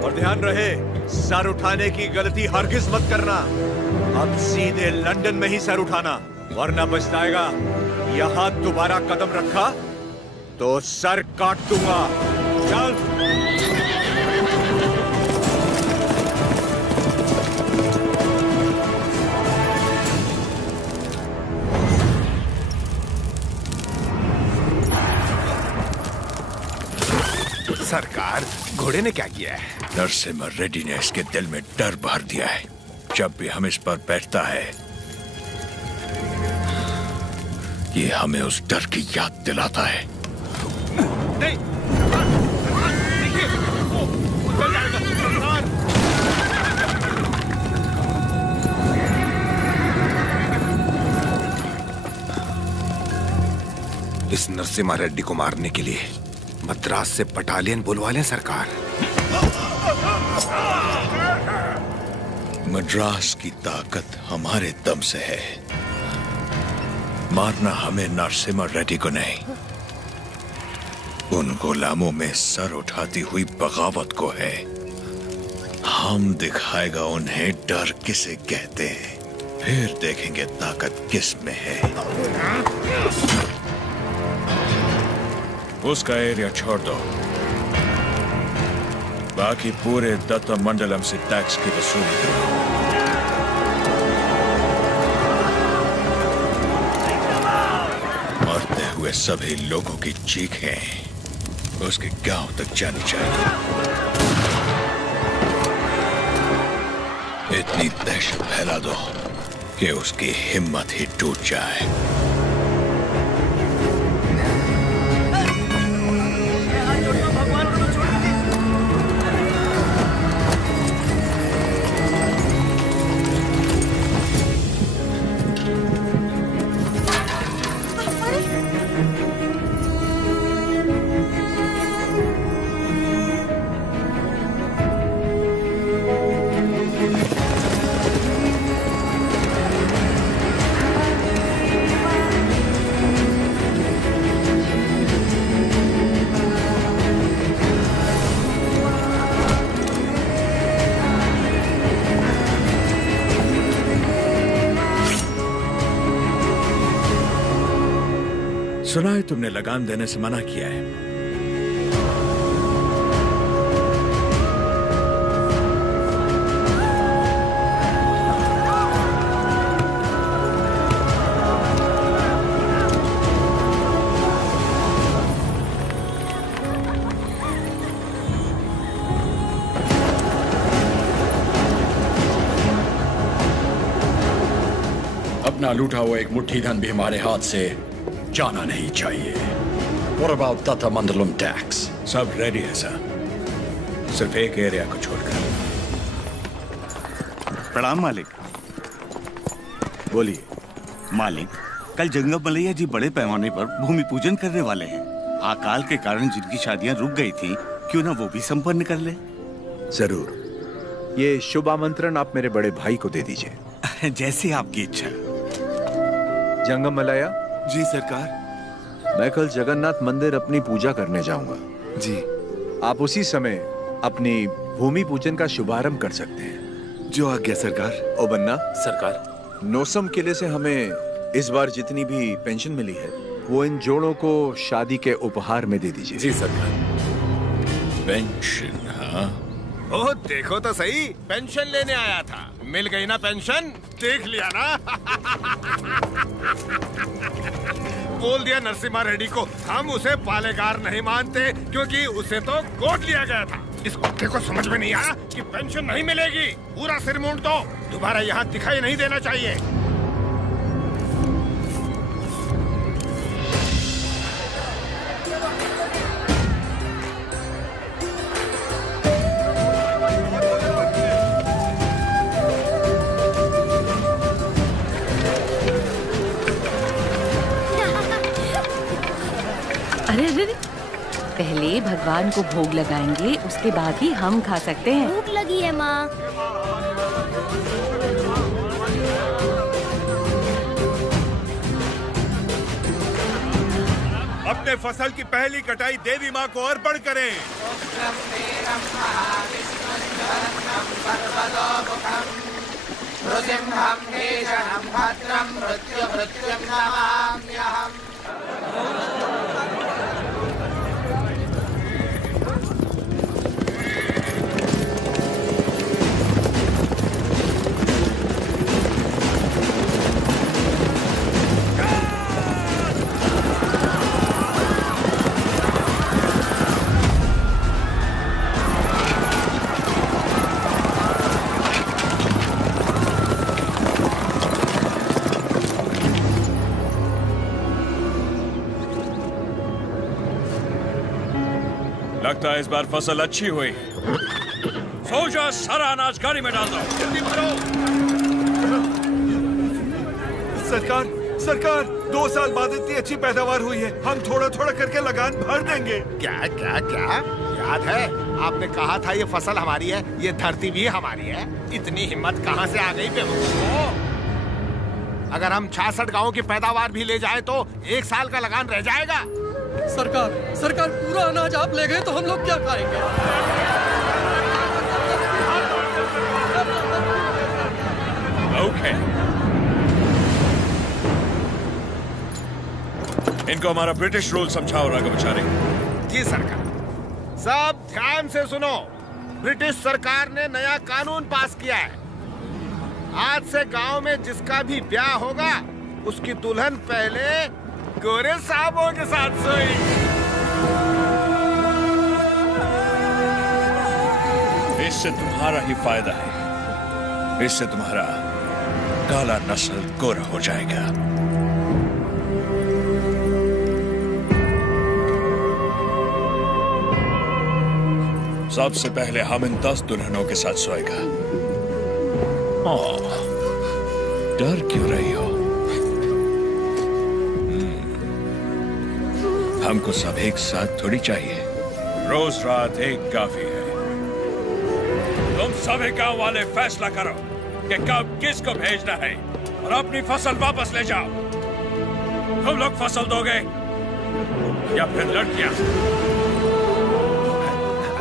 और ध्यान रहे सर उठाने की गलती हरगिज मत करना। अब सीधे लंदन में ही सर उठाना, वरना पछताएगा। यहां दोबारा कदम रखा तो सर काट दूंगा। चल। सरकार, घोड़े ने क्या किया है? नरसिम्हा रेड्डी ने इसके दिल में डर भर दिया है। जब भी हम इस पर बैठता है, ये हमें उस डर की याद दिलाता है। नहीं, देखिए, वो चल जाएगा। इस नरसिम्हा रेड्डी को मारने के लिए मद्रास से बटालियन बुलवा लें सरकार। मद्रास की ताकत हमारे दम से है। मारना हमें नरसिम्हा रेड्डी को नहीं, उन गुलामों में सर उठाती हुई बगावत को है। हम दिखाएगा उन्हें डर किसे कहते हैं, फिर देखेंगे ताकत किस में है। उसका एरिया छोड़ दो, बाकी पूरे दत्त मंडलम से टैक्स की वसूली करो। मरते हुए सभी लोगों की चीखें उसके गांव तक जानी चाहिए। इतनी दहशत फैला दो कि उसकी हिम्मत ही टूट जाए। सुना है तुमने लगान देने से मना किया है। अपना लूटा हुआ एक मुट्ठी धन भी हमारे हाथ से जाना नहीं चाहिए। What about Datta Mandalam tax? सब रेडी है सर, सिर्फ एक एरिया को छोड़कर। प्रणाम मालिक। बोलिए। मालिक, कल जंगम मलैया जी बड़े पैमाने पर भूमि पूजन करने वाले हैं। अकाल के कारण जिनकी शादियां रुक गई थी, क्यों ना वो भी संपन्न कर ले। जरूर, ये शुभ आमंत्रण आप मेरे बड़े भाई को दे दीजिए। जैसे आपकी इच्छा। जंगम मलैया जी सरकार। मैं कल जगन्नाथ मंदिर अपनी पूजा करने जाऊंगा। जी। आप उसी समय अपनी भूमि पूजन का शुभारंभ कर सकते हैं। जो आज्ञा सरकार। ओ बन्ना। सरकार। नोसम किले से हमें इस बार जितनी भी पेंशन मिली है, वो इन जोड़ों को शादी के उपहार में दे दीजिए। जी सरकार। पेंशन? हाँ, ओ देखो तो सही, पेंशन लेने आया था। मिल गई ना पेंशन, देख लिया ना। बोल दिया नरसिम्हा रेड्डी को, हम उसे पालेगार नहीं मानते क्योंकि उसे तो गोद लिया गया था। इस कुत्ते को समझ में नहीं आया कि पेंशन नहीं मिलेगी। पूरा सिर मूंड दो, दोबारा यहाँ दिखाई नहीं देना चाहिए। पहले भगवान को भोग लगाएंगे, उसके बाद ही हम खा सकते हैं। भूख लगी है माँ। अपने फसल की पहली कटाई देवी माँ को अर्पण करें। लगता है इस बार फसल अच्छी हुई। सोजा सारा अनाज गाड़ी में डाल दो। जल्दी भरो। सरकार, सरकार, 2 साल बाद इतनी अच्छी पैदावार हुई है, हम थोड़ा थोड़ा करके लगान भर देंगे। क्या क्या क्या याद है आपने कहा था ये फसल हमारी है, ये धरती भी हमारी है। इतनी हिम्मत कहाँ से आ गई बेवकूफों? अगर हम 66 गांवों की पैदावार भी ले जाए तो 1 साल का लगान रह जाएगा। सरकार, सरकार, पूरा अनाज आप ले गए तो हम लोग क्या खाएंगे? ओके। इनको हमारा ब्रिटिश रूल समझाओ राघवाचारी। जी सरकार। सब ध्यान से सुनो। ब्रिटिश सरकार ने नया कानून पास किया है। आज से गांव में जिसका भी ब्याह होगा उसकी दुल्हन पहले गोरे साहबों के साथ सोएगी। इससे तुम्हारा ही फायदा है। इससे तुम्हारा काला नस्ल गोरा हो जाएगा। सबसे पहले हम इन 10 दुल्हनों के साथ सोएगा। डर क्यों रही हो? हमको सब एक साथ थोड़ी चाहिए। रोज रात एक काफी है। तुम सभी गांव वाले फैसला करो कि कब किसको भेजना है और अपनी फसल वापस ले जाओ। तुम लोग फसल दोगे या फिर लड़कियां?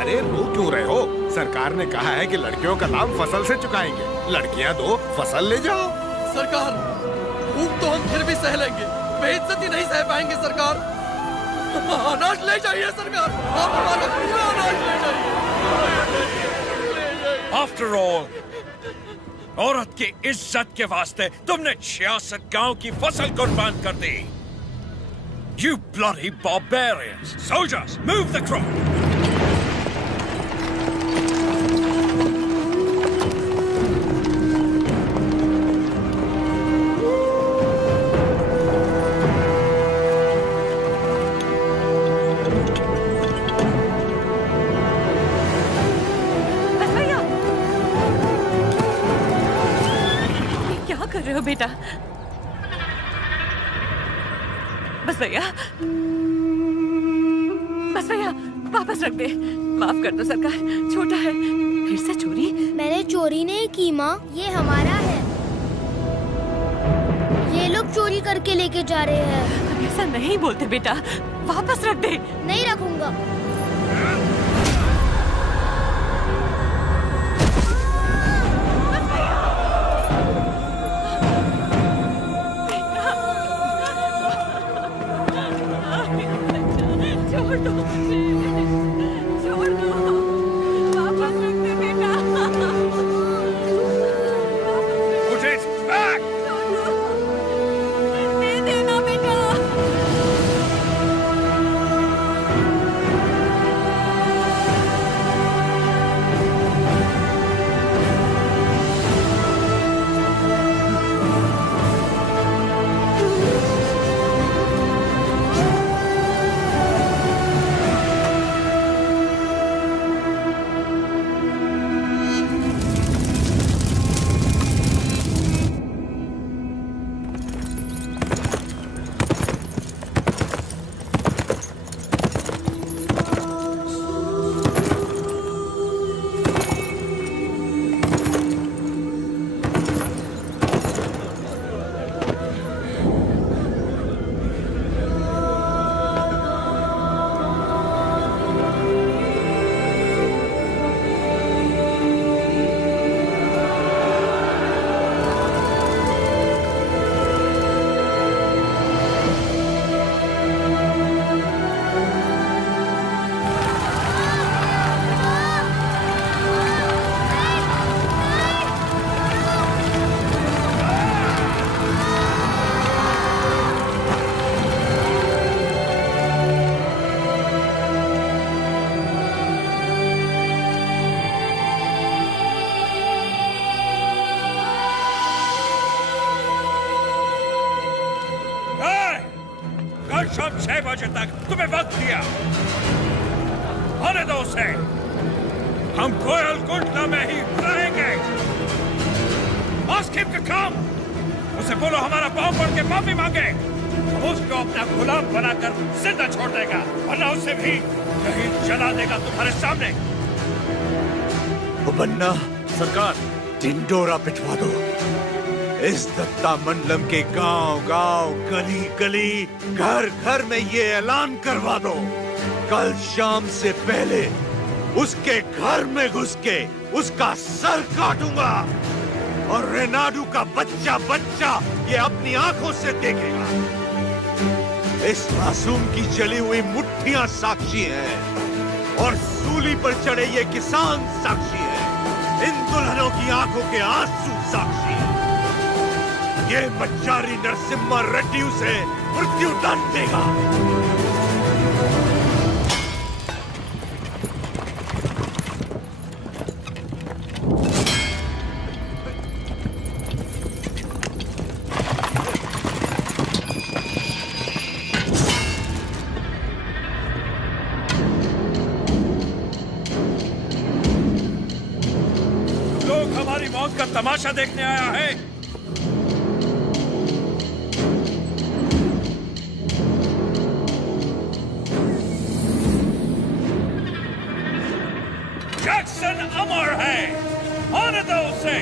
अरे रो क्यों रहे हो? सरकार ने कहा है कि लड़कियों का दाम फसल से चुकाएंगे। लड़कियां दो, फसल ले जाओ। सरकार, भूख तो हम फिर भी सह लेंगे, बेइज्जती नहीं सह पाएंगे सरकार। अनाज ले जाइए सरकार, आप हमारा पूरा अनाज ले जाइए। आफ्टर ऑल, औरत की इज्जत के वास्ते तुमने 66 गांव की फसल कुर्बान कर दी। You bloody barbarians! Soldiers, move the crop! बेटा, बस भैया, बस भैया, वापस रख दे। माफ कर दो सरकार, छोटा है। फिर से चोरी? मैंने चोरी नहीं की माँ, ये हमारा है। ये लोग चोरी करके लेके जा रहे हैं। ऐसा नहीं बोलते बेटा, वापस रख दे। नहीं रखूंगा। कल शाम 6 बजे तक तुम्हें वक्त दिया। आने दो उसे। हम कोयल कुंडला में ही रहेंगे। Ask him to come. उसे बोलो हमारा पांव पड़ के माफी मांगे। हम उसको अपना गुलाम बनाकर जिंदा छोड़ देगा, वरना उसे भी कहीं जला देगा तुम्हारे सामने। बन्ना सरकार, ढिंडोरा पिटवा दो। इस दत्ता मंडलम के गांव गांव, गली गली, घर घर में ये ऐलान करवा दो, कल शाम से पहले उसके घर में घुस के उसका सर काटूंगा और रेनाडू का बच्चा बच्चा ये अपनी आंखों से देखेगा। इस मासूम की जली हुई मुट्ठियां साक्षी हैं और सूली पर चढ़े ये किसान साक्षी हैं। इन दुल्हनों की आंखों के आंसू साक्षी हैं। ये बच्चारी नरसिम्हा रेड्डी उसे मृत्यु दंड देगा। लोग हमारी मौत का तमाशा देखने आया है। जैक्सन अमर है, आने दो उसे।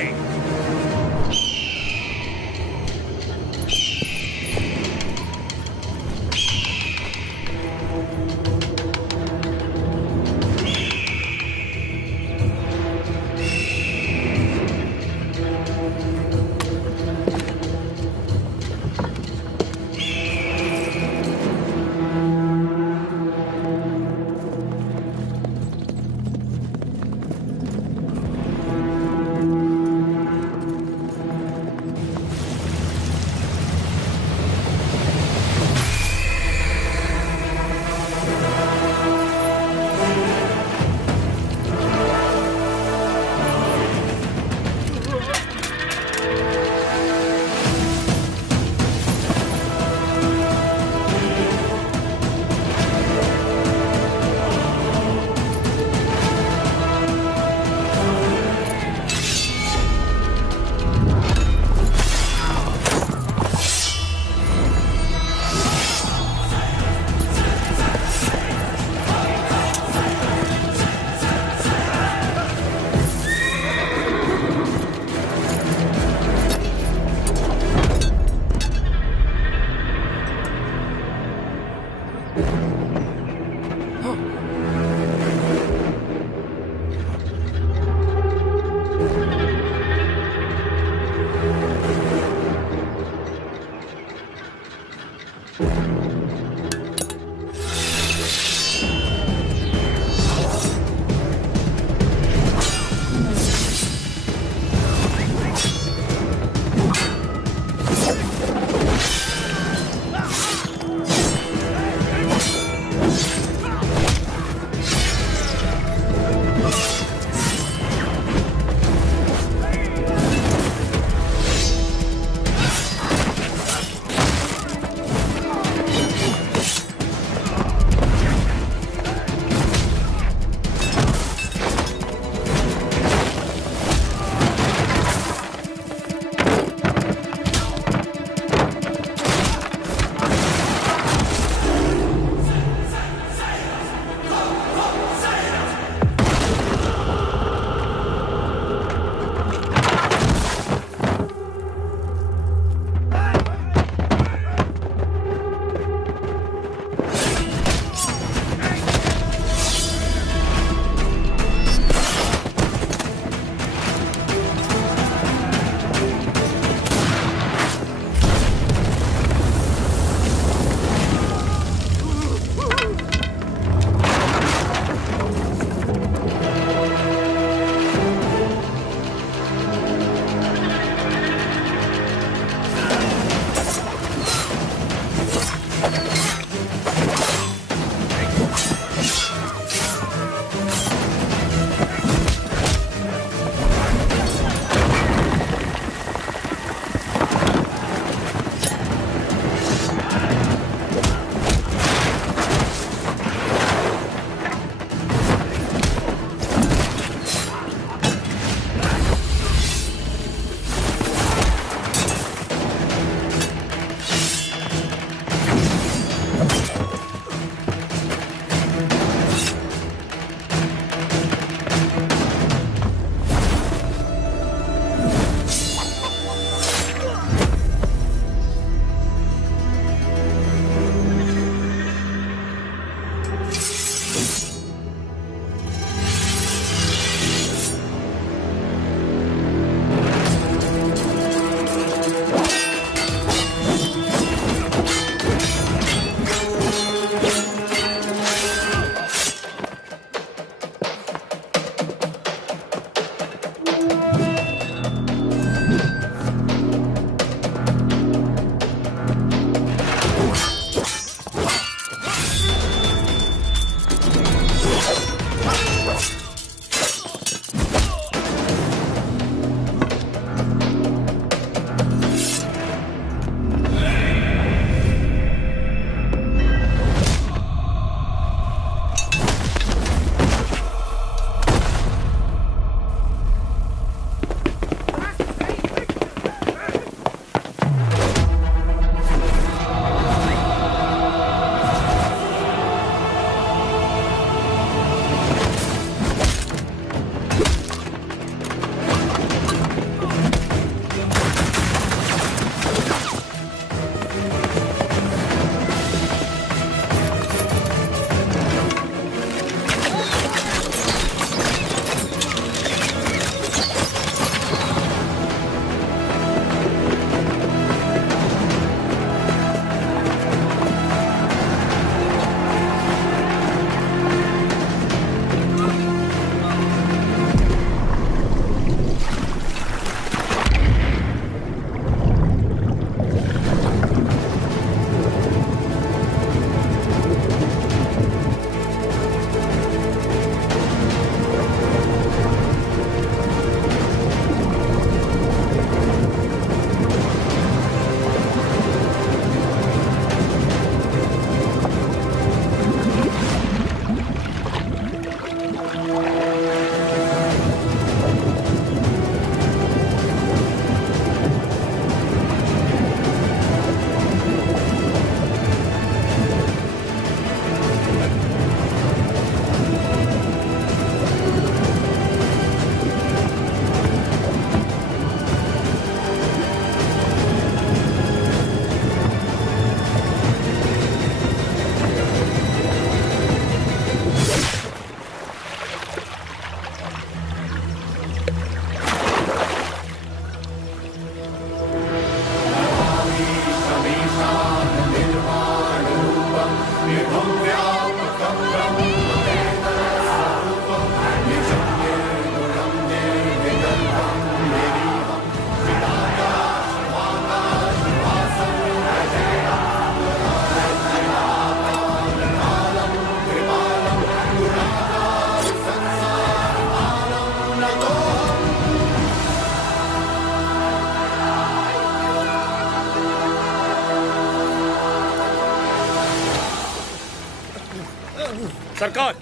सरकार,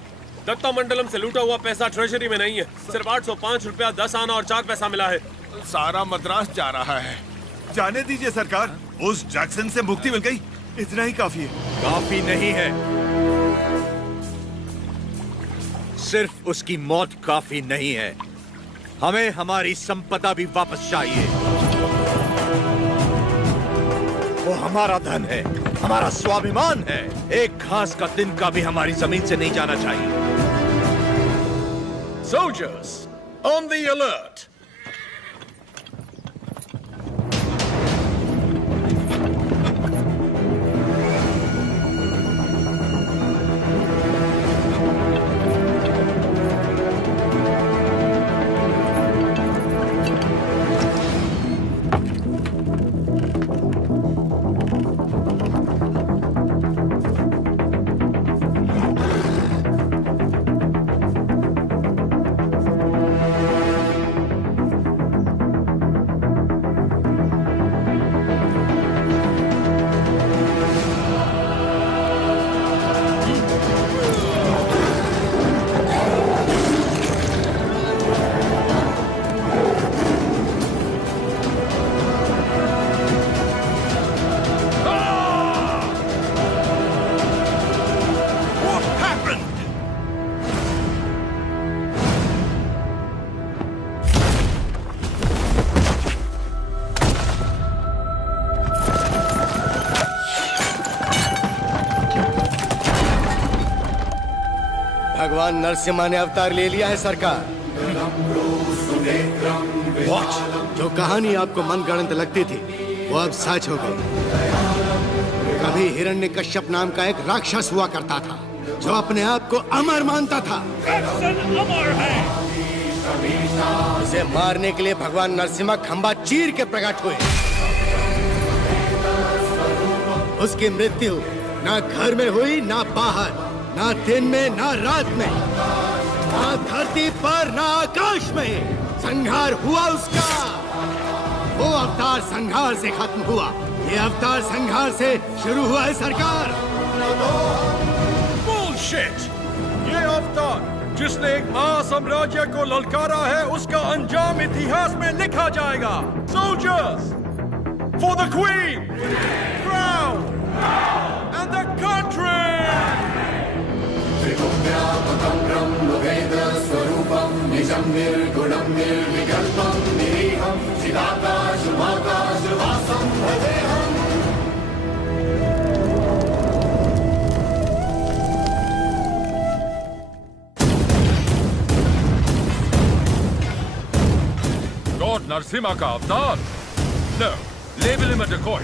दत्ता मंडलम से लूटा हुआ पैसा ट्रेजरी में नहीं है। सिर्फ 805 रुपया 10 आना और 4 पैसा मिला है। सारा मद्रास जा रहा है। जाने दीजिए सरकार, उस जैक्सन से मुक्ति मिल गई, इतना ही काफी है। काफी नहीं है, सिर्फ उसकी मौत काफी नहीं है, हमें हमारी संपदा भी वापस चाहिए। वो हमारा धन है, हमारा स्वाभिमान है। एक घास का तिनका भी हमारी जमीन से नहीं जाना चाहिए। Soldiers, on the alert! भगवान नरसिम्हा ने अवतार ले लिया है सरकार। जो कहानी आपको मनगढ़ंत लगती थी वो अब सच हो गई। कभी हिरण्यकश्यप नाम का एक राक्षस हुआ करता था जो अपने आप को अमर मानता था। अमर है। उसे मारने के लिए भगवान नरसिम्हा खंबा चीर के प्रकट हुए। उसकी मृत्यु ना घर में हुई ना बाहर, ना दिन में ना रात में, ना धरती पर ना आकाश में। संहार हुआ उसका। वो अवतार संहार से खत्म हुआ, ये अवतार संहार से शुरू हुआ है सरकार। बुलशिट! ये अवतार जिसने एक महासाम्राज्य को ललकारा है, उसका अंजाम इतिहास में लिखा जाएगा। Soldiers, for the Queen, crown, and the country! Lord Narasimha का अवतार? No, label him a decoy.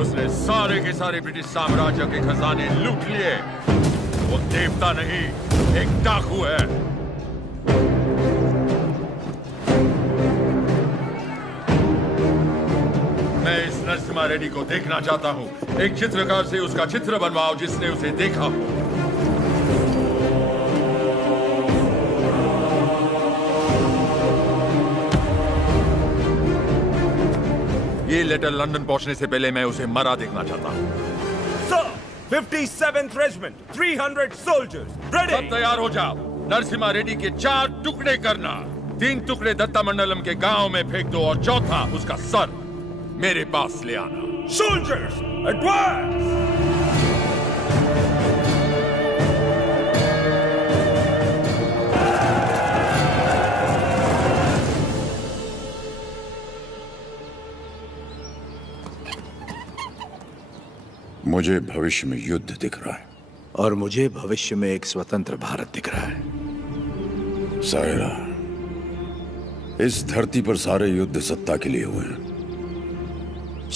उसने सारे के सारे ब्रिटिश साम्राज्य के खजाने लूट लिए। वो देवता नहीं, एक डाकू है। मैं इस नरसिम्हा रेड्डी को देखना चाहता हूँ। एक चित्रकार से उसका चित्र बनवाओ जिसने उसे देखा हो। ये लेटर लंदन पहुंचने से पहले मैं उसे मरा देखना चाहता हूँ। Sir, 57th Regiment, 300 soldiers, ready. सब तैयार हो जाओ। नरसिम्हा रेड्डी के 4 टुकड़े करना। 3 टुकड़े दत्ता मंडलम के गांव में फेंक दो और चौथा उसका सर मेरे पास ले आना। Soldiers, advance! मुझे भविष्य में युद्ध दिख रहा है और मुझे भविष्य में एक स्वतंत्र भारत दिख रहा है। सायरा, इस धरती पर सारे युद्ध सत्ता के लिए हुए हैं।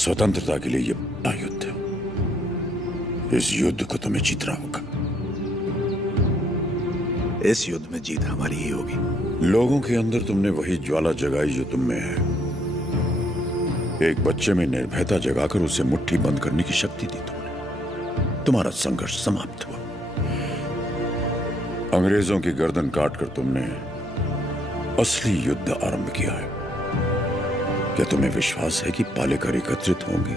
स्वतंत्रता के लिए ये बड़ा युद्ध है। इस युद्ध को तुम्हें जीतना होगा। इस युद्ध में जीत हमारी ही होगी। लोगों के अंदर तुमने वही ज्वाला जगाई जो तुम में है। एक बच्चे में निर्भयता जगाकर उसे मुट्ठी बंद करने की शक्ति दी तुमने। तुम्हारा संघर्ष समाप्त हुआ। अंग्रेजों की गर्दन काटकर तुमने असली युद्ध आरंभ किया है। क्या तुम्हें विश्वास है कि पालेकर एकत्रित होंगे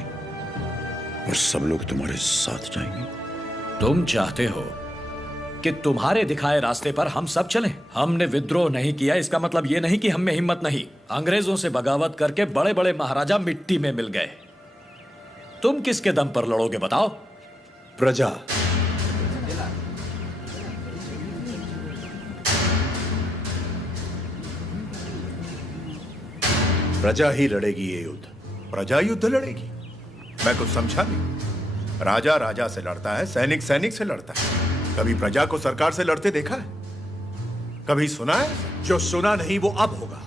और सब लोग तुम्हारे साथ जाएंगे? तुम चाहते हो कि तुम्हारे दिखाए रास्ते पर हम सब चलें? हमने विद्रोह नहीं किया, इसका मतलब यह नहीं कि हम में हिम्मत नहीं। अंग्रेजों से बगावत करके बड़े बड़े महाराजा मिट्टी में मिल गए। तुम किसके दम पर लड़ोगे बताओ? प्रजा। प्रजा ही लड़ेगी ये युद्ध। प्रजा युद्ध लड़ेगी? मैं कुछ समझा नहीं। राजा राजा से लड़ता है, सैनिक सैनिक से लड़ता है। कभी प्रजा को सरकार से लड़ते देखा है? कभी सुना है? जो सुना नहीं वो अब होगा।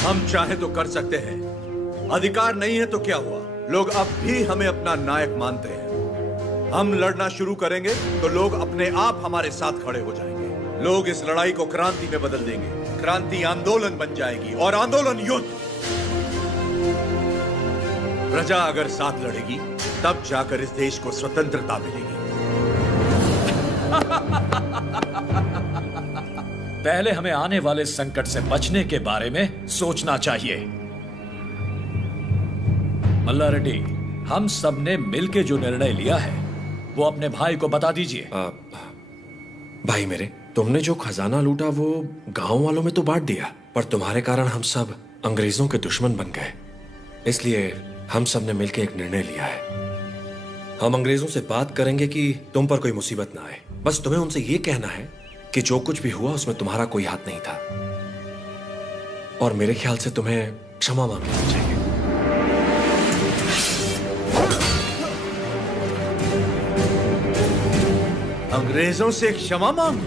हम चाहे तो कर सकते हैं, अधिकार नहीं है तो क्या हुआ? लोग अब भी हमें अपना नायक मानते हैं। हम लड़ना शुरू करेंगे तो लोग अपने आप हमारे साथ खड़े हो जाएंगे। लोग इस लड़ाई को क्रांति में बदल देंगे। क्रांति आंदोलन बन जाएगी और आंदोलन युद्ध। प्रजा अगर साथ लड़ेगी तब जाकर इस देश को स्वतंत्रता मिलेगी। पहले हमें आने वाले संकट से बचने के बारे में सोचना चाहिए। मल्ला रेड्डी, हम सब ने मिलकर जो निर्णय लिया है वो अपने भाई को बता दीजिए। भाई मेरे, तुमने जो खजाना लूटा वो गांव वालों में तो बांट दिया, पर तुम्हारे कारण हम सब अंग्रेजों के दुश्मन बन गए। इसलिए हम सब ने मिलकर एक निर्णय लिया है। हम अंग्रेजों से बात करेंगे कि तुम पर कोई मुसीबत ना आए। बस तुम्हें उनसे ये कहना है कि जो कुछ भी हुआ उसमें तुम्हारा कोई हाथ नहीं था, और मेरे ख्याल से तुम्हें क्षमा मांग लेनी चाहिए। अंग्रेजों से क्षमा मांग?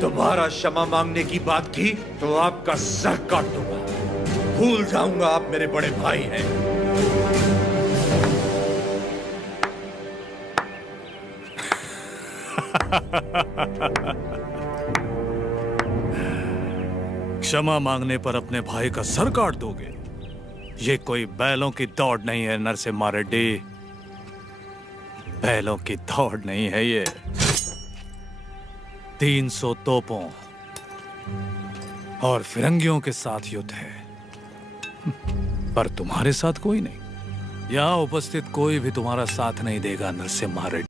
तुम्हारा क्षमा मांगने की बात की तो आपका सर काट दूंगा। भूल जाऊंगा आप मेरे बड़े भाई हैं। क्षमा मांगने पर अपने भाई का सर काट दोगे? ये कोई बैलों की दौड़ नहीं है नरसिम्हा रेड्डी। बैलों की दौड़ नहीं है ये। 300 तोपों और फिरंगियों के साथ युद्ध है, पर तुम्हारे साथ कोई नहीं। यहाँ उपस्थित कोई भी तुम्हारा साथ नहीं देगा नरसिम्हा रेड्डी।